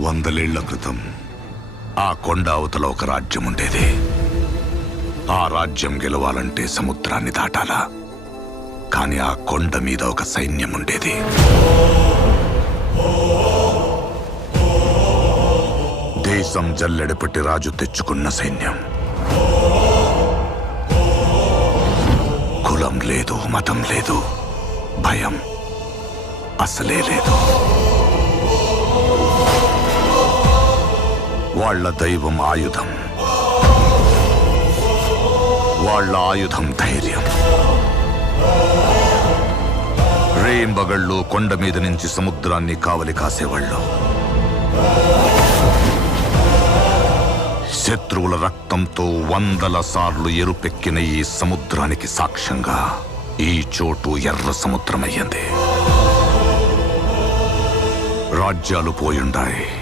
వందలేళ్ల క్రితం ఆ కొండ అవతల ఒక రాజ్యం ఉండేది. ఆ రాజ్యం గెలవాలంటే సముద్రాన్ని దాటాలా. కానీ ఆ కొండ మీద ఒక సైన్యం ఉండేది. దేశం జల్లెడపట్టి రాజు తెచ్చుకున్న సైన్యం. కులం లేదు, మతం లేదు, భయం అసలే లేదు. వాళ్ళ దైవం ఆయుధం, వాళ్ళ ఆయుధం ధైర్యం. రేంబగళ్ళు కొండ మీద నుంచి సముద్రాన్ని కావలి కాసేవాళ్ళు. శత్రువుల రక్తంతో 100 సార్లు ఎరుపెక్కిన ఈ సముద్రానికి సాక్ష్యంగా ఈ చోటు ఎర్ర సముద్రమయ్యింది. రాజ్యాలు పోయుండాయి,